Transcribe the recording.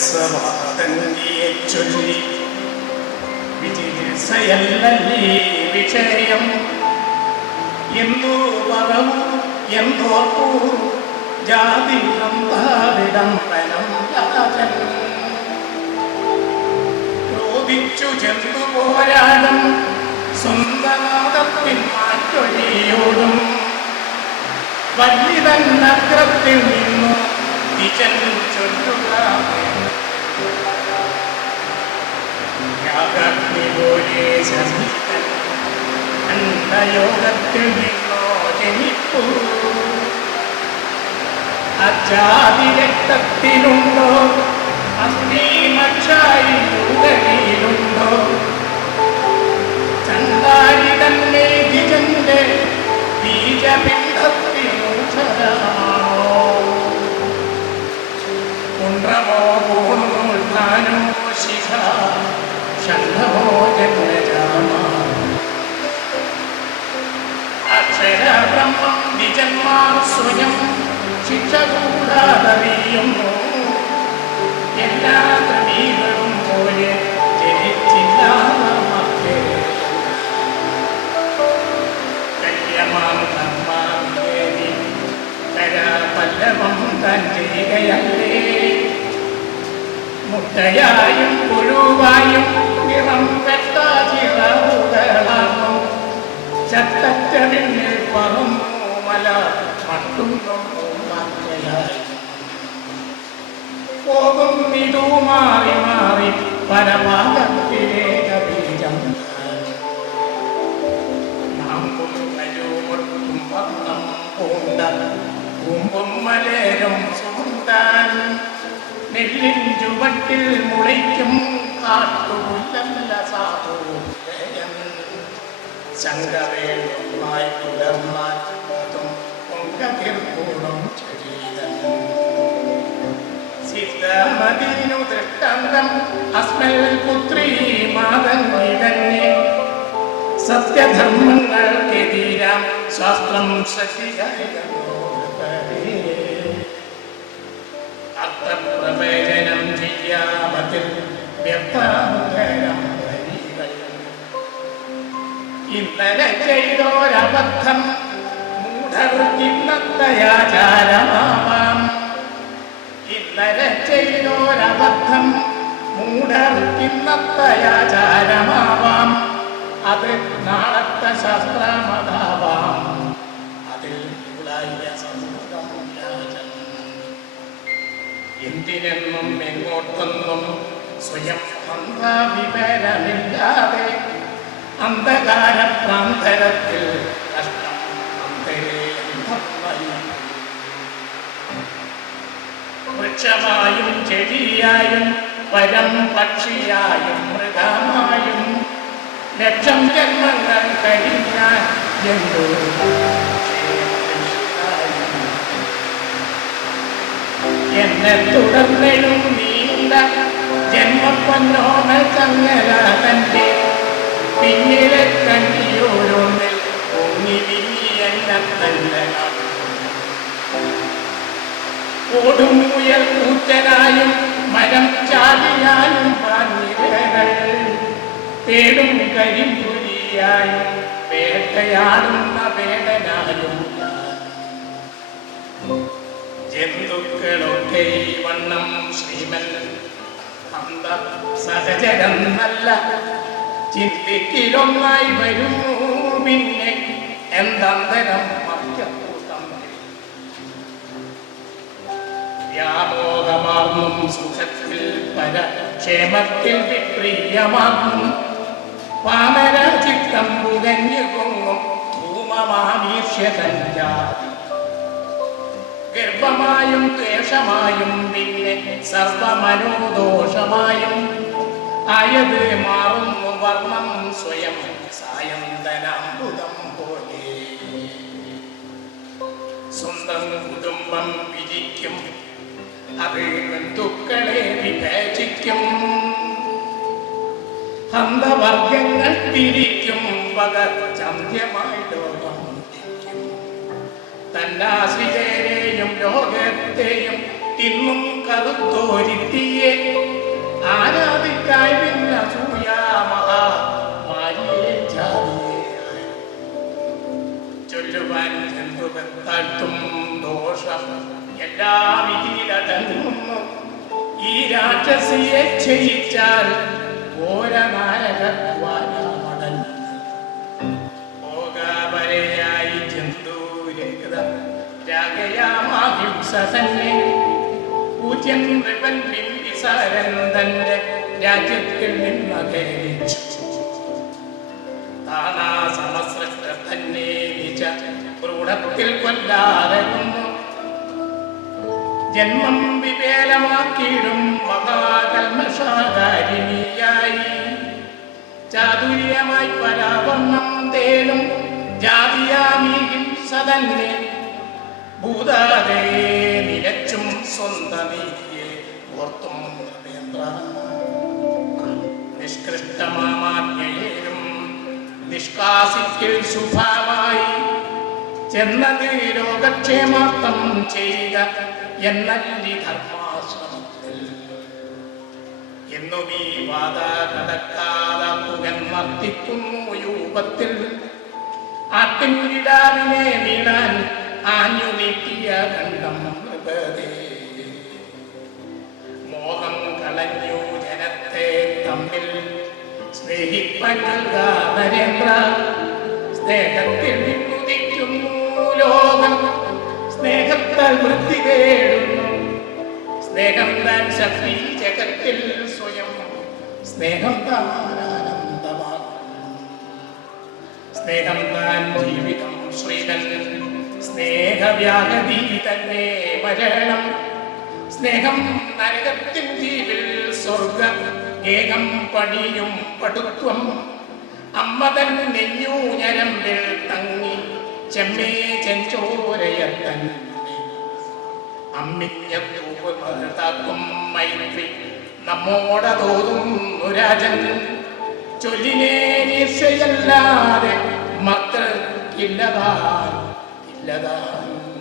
വത്സവാതന്യെ ചൊല്ലി വിചികിത്സയല്ലീ വിഷയം എന്നു പറവു എന്നോർപ്പു ജാതി വിടംബനം യാചൻ ക്രോധിച്ചു ചെന്നു പോരാടും സ്വന്തനാഥത്തിൽ മാറ്റൊഴിയോടും വല്ലിതൻ നഗ്രത്തിൽ നിന്നു നിജൻ ചൊല്ലുക അണ്ടയോഗത്തിൽ നിന്നോ ജനിപ്പൂ. അജാതി രക്തത്തിലുണ്ടോ അസ്ഥിമക്ഷായി ഉടലിയിലുണ്ടോ ഷണ്ഡമോ ജന്മജാമ അക്ഷര ബ്രഹ്മം നിജന്മാർ സ്വയം ശിക്ഷ കൂടാതറിയുന്നു എല്ലാ ക്രമീകളും പോലെ ജനിച്ചില്ല മക്കളെ കല്യമാം കർമാവേദി കരാപല്ലവം താൻ ചെയ്യുകയല്ലേ മുട്ടയായും പുഴുവായും നിറം വെട്ടാചിറവുകളാണോ ചത്തറ്റ പിന്നിൽ പറന്നു മല മട്ടുന്നു മറ്റയായി പോകും ഇതു മാറി മാറി പരമാകത്തിലേക ബീജം നാം കൊണ്ടൊട്ടും വർണം പൂണ്ട. കുമ്പും മലേരും നെല്ലിൻ ചുവട്ടിൽ മുളയ്ക്കും കാട്ടുപുല്ലല്ല സാധുജയൻ ശങ്കവേണുമായി പുലർന്നാൽ അതും പൊങ്കതിർക്കൂടും ശരീരം സിദ്ധമദീനു ദൃഷ്ടാന്തം അസ്മൽ പുത്രീ മാതൻ തന്നെ സത്യധർമ്മങ്ങൾക്കെതിരാം ശാസ്ത്രം വ്യക്തമുഖരം വരികൾ ഇന്നലെ ചെയ്തോരബദ്ധം മൂഢർക്കിന്നത്തയാചാരമാവാം ഇന്നലെ ചെയ്തോരബദ്ധം മൂഢർക്കിന്നത്തയാചാരമാവാം അത് നാളത്തെ ശാസ്ത്രമതാവാം. അതിൽ എന്തിനെന്നും എങ്ങോട്ടെന്നും സ്വയം വിവരമില്ലാതെ അന്ധകാര. വൃക്ഷമായും ചെടിയായും പരം പക്ഷിയായും മൃഗമായും ലക്ഷം ജന്മങ്ങൾ കഴിഞ്ഞാൽ എന്തോ എന്നെ തുടർന്നെഴും നീണ്ട ജന്മപ്പൊന്നോമൽ ചങ്ങല തന്റെ പിന്നിലെ കണ്ണിയോരോന്നിൽ പൊങ്ങി വിങ്ങി എന്നെ തന്നെ ഓടും മുയൽ കൂറ്റനായും മരം ചാടിയാലും പാഞ്ഞിരകൾ തേടും കരിമ്പുരിയായും വേട്ടയാടുന്ന വേടനായും. ജന്തുക്കളൊക്കെ വണ്ണം ശ്രീമൻ അന്ത സഹചരം നല്ല ചിന്തിക്കിലൊന്നായി വരുന്നു പിന്നെ എന്തന്തരം വ്യാമോഹമാർന്നും സുഖത്തിൽ പരക്ഷേമത്തിൽ വിപ്രിയമാർന്നും പാമര ചിത്തം പുകഞ്ഞു പൊങ്ങും ധൂമമാമീഷ്യതഞ്ചാതി ഗർഭമായും ക്ലേശമായും പിന്നെ സർവമനോദോഷമായും. ആയത് മാറുന്നു വർണം സ്വയം സായന്തനാമൃതം പോലെ. സ്വന്തം കുടുംബം വിരിക്കും അത് ബന്ധുക്കളെ വിഭജിക്കും. ഹന്തവർഗങ്ങൾ തിരിക്കും പകർ ചന്ദ്യമായി ലോകം തിരിക്കും. തിന്നും കറുത്തോരിത്തിയെ ആരാധിക്കായി പിന്നെ ചൊല്ലുവാൻ ഈ രാക്ഷസിയെ ചെയ്യിച്ചാൽ ഓരനാരകദ്വാരമടൽ ഭോഗാപരയായി ജന്തുരക്ത രാഗയാമാഹിംസ തന്നെ. പൂജ്യം റിവൻ ബിംബിസാരൻ തന്റെ രാജ്യത്തിൽ നിന്നകേച്ചു താനാ സമസൃഷ്ട തന്നെ നിജ കൊന്നു ജന്മം വിവേലമാക്കിയിടും മഹാകൽമഷാകാരിണിയായി ചാതുര്യമായി പരാവർണം തേടും ജാതിയാമീ സതന്നെ ഭൂതാതേ നിലച്ചും സ്വന്തമീയെ ഓർത്തും നരേന്ദ്ര നിഷ്കൃഷ്ടമാമാജ്ഞയേലും നിഷ്കാസിക്കൽ ശുഭമായി ചെന്നത് രോഗക്ഷേമാർത്ഥം ചെയ്യുക എന്നല്ലി ധർമാശ്രമത്തിൽ. എന്നു നീ വാദ കടക്കാതാക്കുവൻ വർത്തിക്കുന്നു ആട്ടിൻ വിടാവിനെ വീണാൻ ആഞ്ഞു കണ്ടം. മോഹം കളഞ്ഞു ജനത്തെ തമ്മിൽ. സ്നേഹിപ്പൻ നരേന്ദ്ര സ്നേഹത്തിൽ വിനുദിക്കുന്നു ലോകം. സ്നേഹത്താൽ വൃത്തി തേടുന്നു സ്നേഹം താൻ ശക്തി ജഗത്തിൽ സ്വയം. സ്നേഹം താൻ സ്നേഹം താൻ ജീവിതം ശ്രീതൻ സ്നേഹവ്യാഗതി തന്നെ മരണം സ്നേഹം നരകത്തിൻ ജീവിൽ സ്വർഗം ഏകം പണിയും പടുത്വം. അമ്മതൻ നെഞ്ഞു ഞരമ്പിൽ തങ്ങി ചെമ്മേ ചെഞ്ചോരയ തന്നെ അമ്മിഞ്ഞ തൂക്കും മൈത്രി നമ്മോട തോന്നുന്നു രാജൻ ചൊല്ലിനേ നിശ്ചയല്ലാതെ മക്കൾ لدى